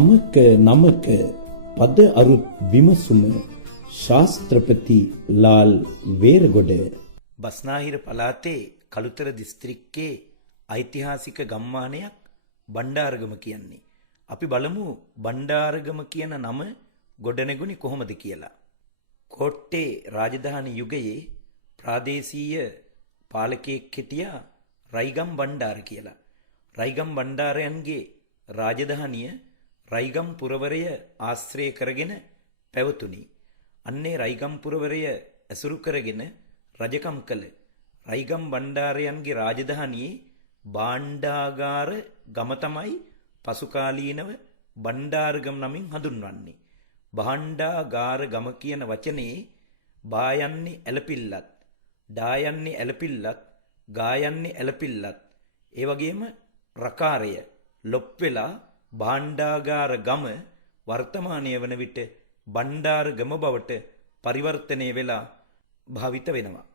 නමක නමක පද අරුත් විමසුම ශාස්ත්‍රපති ලාල් වේරගොඩ. බස්නාහිර පළාතේ කළුතර දිස්ත්‍රික්කයේ ඓතිහාසික ගම්මානයක් බණ්ඩාරගම කියන්නේ. අපි බලමු බණ්ඩාරගම කියන නම ගොඩනැගුණේ කොහොමද කියලා. කෝට්ටේ රාජධානි යුගයේ ප්‍රාදේශීය පාලකයෙක් හිටියා රයිගම් බණ්ඩාර කියලා. රයිගම් බණ්ඩාරයන්ගේ රාජධානිය රයිගම් පුරවරය ආශ්‍රය කරගෙන පැවතුණි. අන්නේ රයිගම් පුරවරය ඇසුරු කරගෙන රජකම් කළ රයිගම් බණ්ඩාරයන්ගේ රාජධානියේ භාණ්ඩාගාර ගම තමයි පසුකාලීනව බණ්ඩාරගම නමින් හඳුන්වන්නේ. භාණ්ඩාගාර ගම කියන වචනේ බා යන්නේ ඇලපිල්ලත්, ඩා යන්නේ ඇලපිල්ලත්, ගා යන්නේ ඇලපිල්ලත්, ඒ වගේම රකාරය ලොප් වෙලා භාණ්ඩාගාර ගම වර්තමානයේ වන විට බණ්ඩාරගම බවට පරිවර්තනය වෙලා භාවිත වෙනවා.